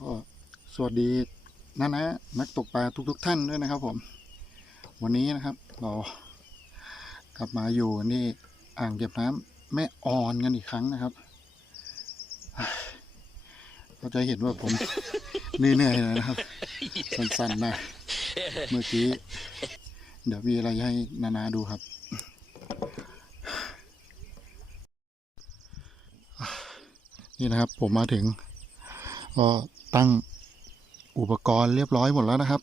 ก็สวัสดีนะนะนักตกปลาทุกๆทท่านด้วยนะครับผม วันนี้นะครับเรากลับมาอยู่นี่อ่างเก็บน้ำแม่ออนกันอีกครั้งนะครับ ก็จะเห็นว่าผมเหนื่อยๆหน่อยนะครับ สั้นๆนะ เมื่อกี้ เดี๋ยวมีอะไรให้นานาดูครับ นี่นะครับผมมาถึง ก็ตั้งอุปกรณ์เรียบร้อยหมดแล้วนะครับ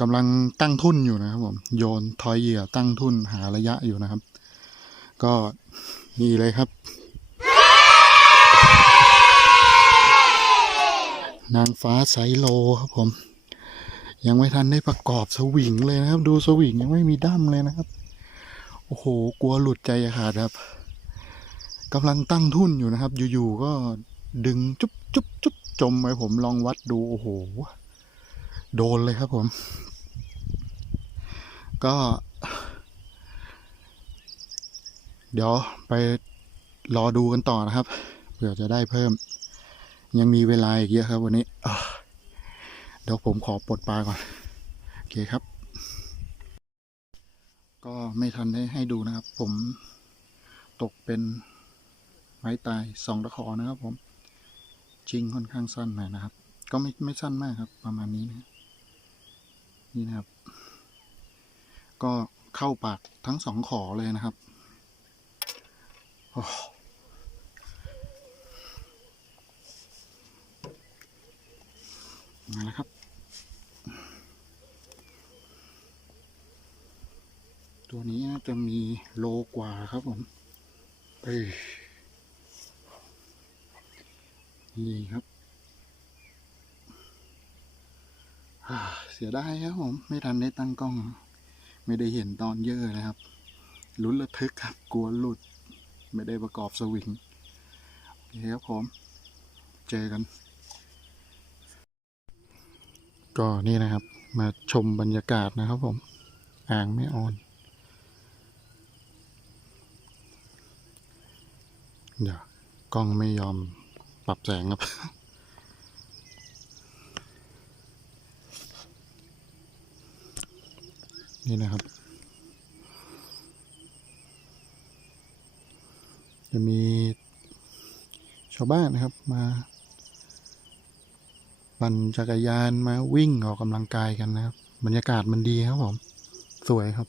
กำลังตั้งทุ่นอยู่นะครับผมโยนทอยเหยื่อตั้งทุ่นหาระยะอยู่นะครับ ก็นี่เลยครับ นางฟ้าไซโลครับผม ยังไม่ทันได้ประกอบสวิงเลยนะครับ ดูสวิงยังไม่มีด้ามเลยนะครับ โอ้โห กลัวหลุดใจขาดครับกำลังตั้งทุ่นอยู่นะครับ อยู่ๆก็ดึงจุ๊บจุ๊บจุ๊บจมไปผมลองวัดดูโอ้โห โดนเลยครับผม ก็ เดี๋ยวไปรอดูกันต่อนะครับเผื่อจะได้เพิ่ม ยังมีเวลาอีกเยอะครับวันนี้เดี๋ยวผมขอปลดปลาก่อน โอเคครับ ก็ไม่ทันได้ให้ดูนะครับ ผมตกเป็นไม้ตายสองตะขอนะครับผมจริงค่อนข้างสั้นหน่อยนะครับ ก็ไม่ไม่สั้นมากครับ ประมาณนี้นะนี่นะครับ ก็เข้าปากทั้งสองขอเลยนะครับ โอ้ มาแล้วครับ ตัวนี้น่าจะมีโลกว่าครับผมเอ้ยนี่ครับ เสียดายครับผม ไม่ทันได้ตั้งกล้อง ไม่ได้เห็นตอนเยอะเลยครับ ลุ้นระทึกครับ กลัวหลุด ไม่ได้ประกอบสวิงโอเคครับผม เจอกัน ก็นี่นะครับ มาชมบรรยากาศนะครับผม อ่างไม่ออน เดี๋ยวกล้องไม่ยอมปรับแสงครับ นี่นะครับ จะมีชาวบ้านนะครับมา ปั่นจักรยานมาวิ่งออกกำลังกายกันนะครับ บรรยากาศมันดีครับผม สวยครับ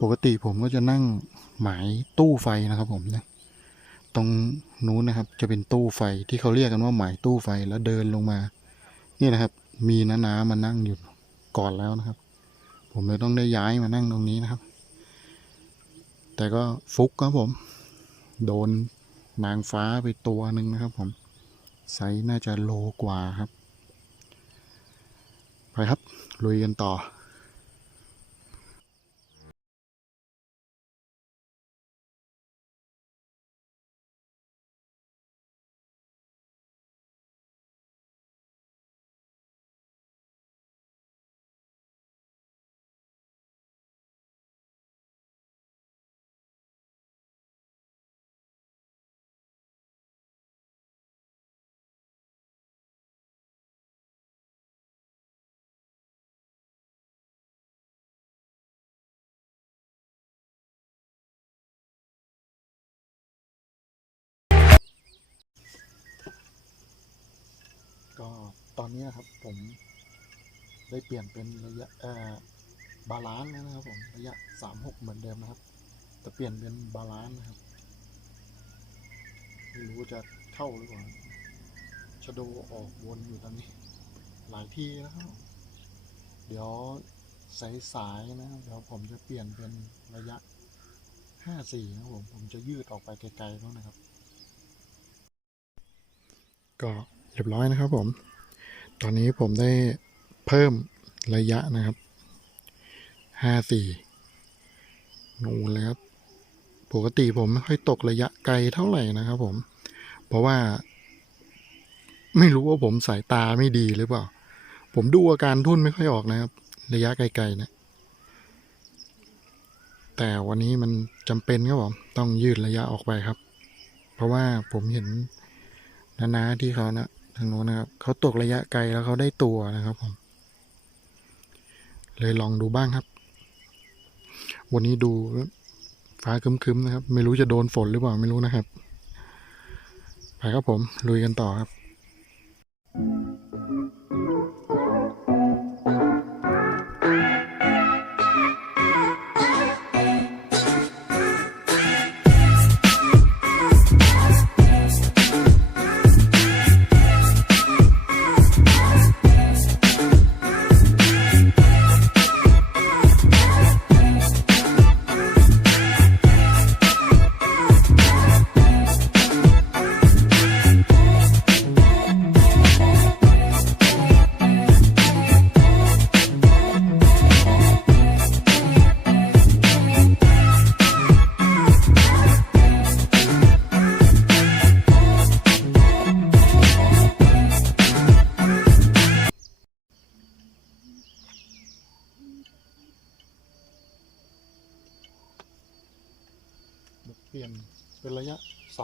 ปกติผมก็จะนั่งหมายตู้ไฟนะครับผมนะตรงนู้นนะครับ จะเป็นตู้ไฟที่เขาเรียกกันว่าหมายตู้ไฟแล้วเดินลงมา นี่นะครับ มีน้านามานั่งอยู่ก่อนแล้วนะครับ ผมเลยต้องได้ย้ายมานั่งตรงนี้นะครับ แต่ก็ฟุกครับผม โดนนางฟ้าไปตัวหนึ่งนะครับผมไซส์น่าจะโลกว่าครับ ไปครับ ลุยกันต่อ อนนี้นะครับ ผมได้เปลี่ยนเป็นระยะบาลานซ์แล้วนะครับผมระยะสามหกเหมือนเดิมนะครับ แต่เปลี่ยนเป็นบาลานซ์นะครับไม่รู้จะเข้าหรือเปล่าชะโดออกวนอยู่ตอนนี้ หลายที่นะครับ เดี๋ยวสายสายๆนะเดี๋ยวผมจะเปลี่ยนเป็นระยะห้าสี่นะผมผมจะยืดออกไปไกลๆแล้วนะครับ ก็เรียบร้อยนะครับผม ตอนนี้ผมได้เพิ่มระยะนะครับห้าสี่นูนเลยครับ ปกติผมไม่ค่อยตกระยะไกลเท่าไหร่นะครับผม เพราะว่า ไม่รู้ว่าผมสายตาไม่ดีหรือเปล่า ผมดูอาการทุ่นไม่ค่อยออกนะครับ ระยะไกลๆนะ แต่วันนี้มันจำเป็นครับผม ต้องยืดระยะออกไปครับ เพราะว่าผมเห็นนาๆที่เขานะ ทางโน้นนะครับเขาตกระยะไกลแล้วเขาได้ตัวนะครับผมเลยลองดูบ้างครับ วันนี้ดูฟ้าคึ้มๆนะครับ ไม่รู้จะโดนฝนหรือเปล่าไม่รู้นะครับไปครับผมลุยกันต่อครับ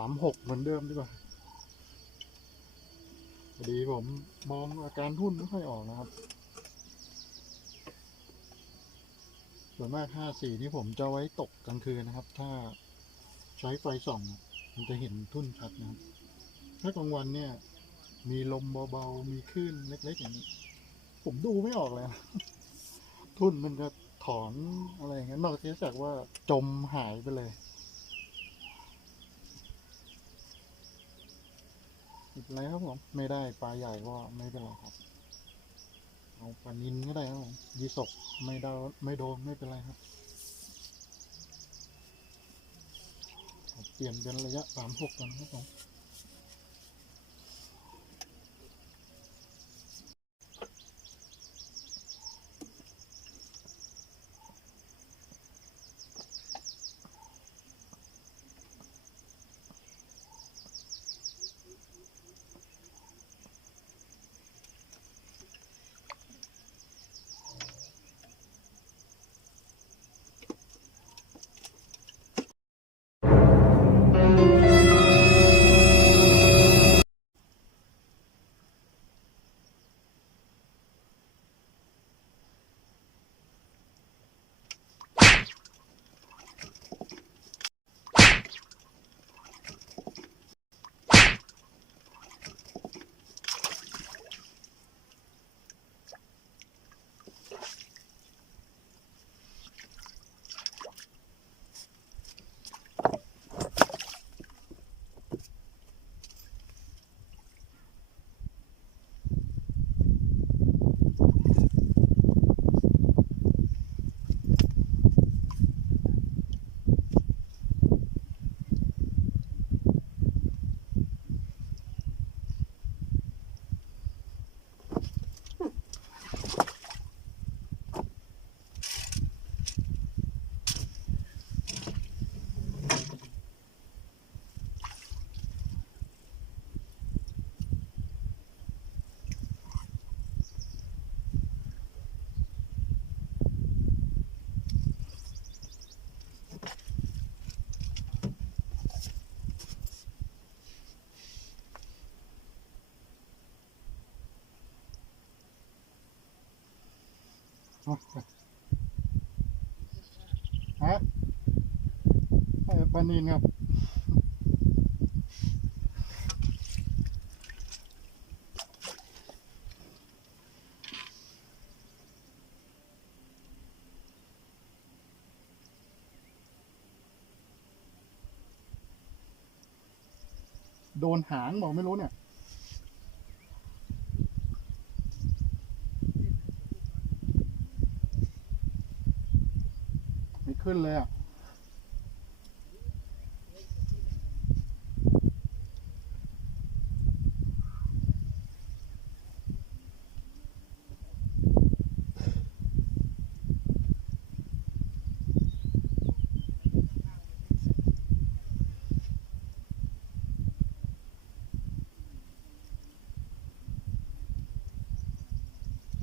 ามหกเหมือนเดิมดีกว่าพอดีผมมองอาการทุ่นไม่ค่อยออกนะครับ ส่วนมากห้าสี่นี่ผมจะไว้ตกกลางคืนนะครับ ถ้าใช้ไฟส่องมันจะเห็นทุ่นชัดนะครับ ถ้ากลางวันเนี่ย มีลมเบาๆ มีคลื่นเล็กๆอย่างนี้ ผมดูไม่ออกเลยทุ่นมันจะถอนอะไรอย่างเงี้ยนอกจากว่าจมหายไปเลย ไม่เป็นไรครับผม ไม่ได้ปลาใหญ่ก็ไม่เป็นไรครับ เอาปลานินก็ได้ครับผมยีสกไม่ได้ไม่โดนไม่เป็นไรครับ เปลี่ยนเป็นระยะสามหกกันครับผม ฮะเออปลานินครับโดนหางบอกไม่รู้เนี่ยึ้นเลยอะ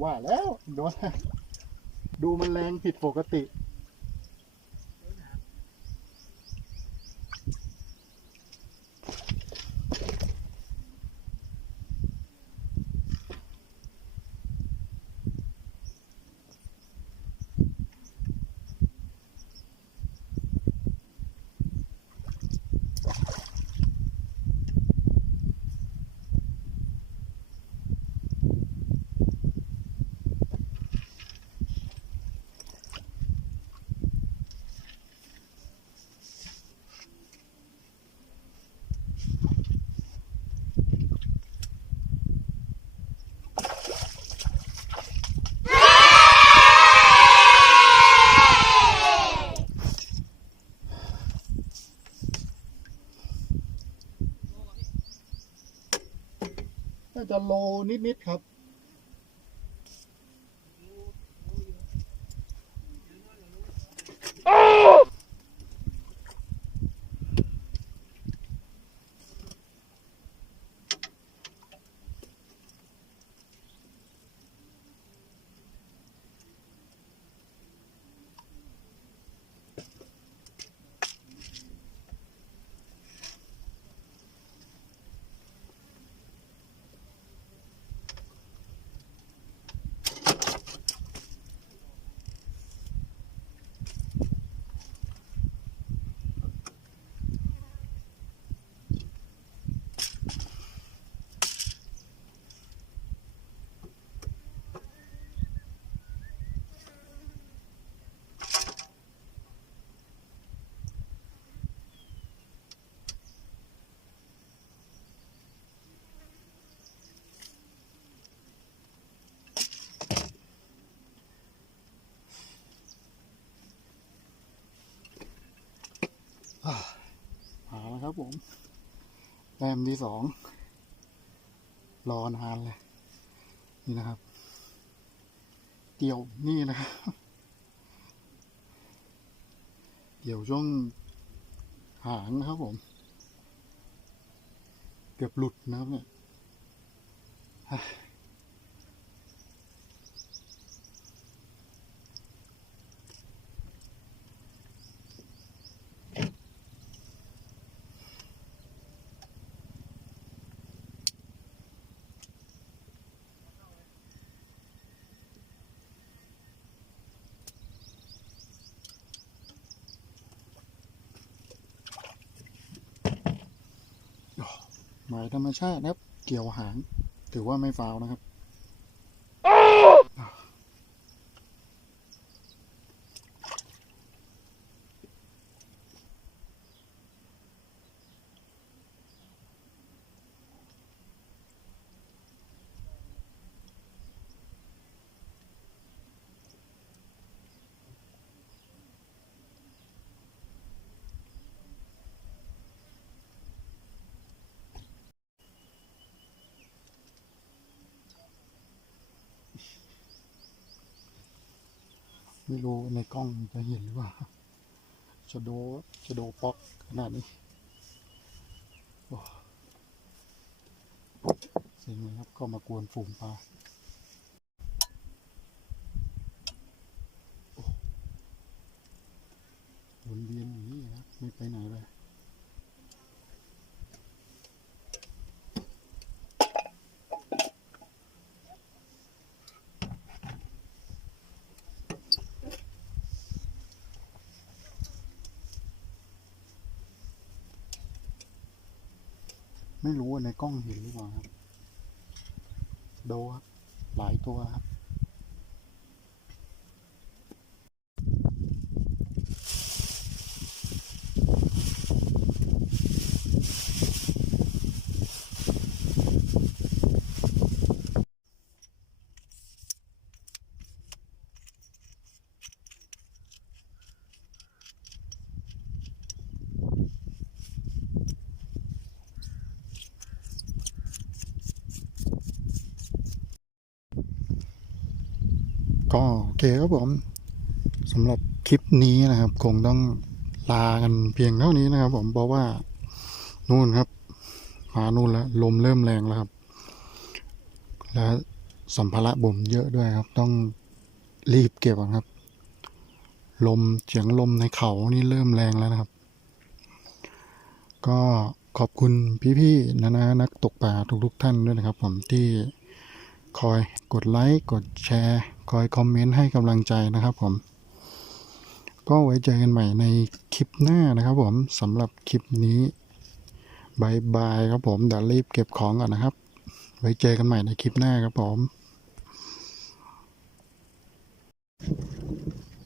ว่าแล้วโดนดูมันแรงผิดปกติ จะโลนิดๆครับ มาแล้วครับผมแต้มที่สอง รอนานเลย นี่นะครับเกี่ยวนี่นะครับเกี่ยวช่วงหางนะครับผม เกือบหลุดนะครับเนี่ย หมายธรรมชาตินะครับ เกี่ยวหาง ถือว่าไม่ฟาวนะครับ ไม่รู้ในกล้องจะเห็นหรือเปล่าจะโดจะโดป๊อกขนาดนี้เสียงนะครับก็มากวนฝูงปลาวนเวียนอย่างนี้ครับไม่ไปไหนเลย ไม่รู้ว่าในกล้องเห็นหรือเปล่าครับ โดครับ หลายตัวครับ ก็โอเคครับผมสำหรับคลิปนี้นะครับ คงต้องลากันเพียงเท่านี้นะครับ ผมเพราะว่านู่นครับมานู่นแล้วลมเริ่มแรงแล้วครับ และสัมภาระบ่มเยอะด้วยครับ ต้องรีบเก็บอะครับ ลมเสียงลมในเขานี่เริ่มแรงแล้วนะครับ ก็ขอบคุณพี่ๆนะนะนักตกปลาทุกๆท่านด้วยนะครับ ผมที่คอยกดไลค์กดแชร์ คอยคอมเมนต์ให้กำลังใจนะครับผมก็ไว้เจอกันใหม่ในคลิปหน้านะครับผมสำหรับคลิปนี้บายบายครับผมเดี๋ยวรีบเก็บของก่อนนะครับ ไว้เจอกันใหม่ในคลิปหน้าครับผม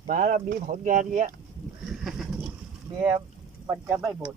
มาแล้วมีผลงานเนี้ยเมียมันจะไม่หมด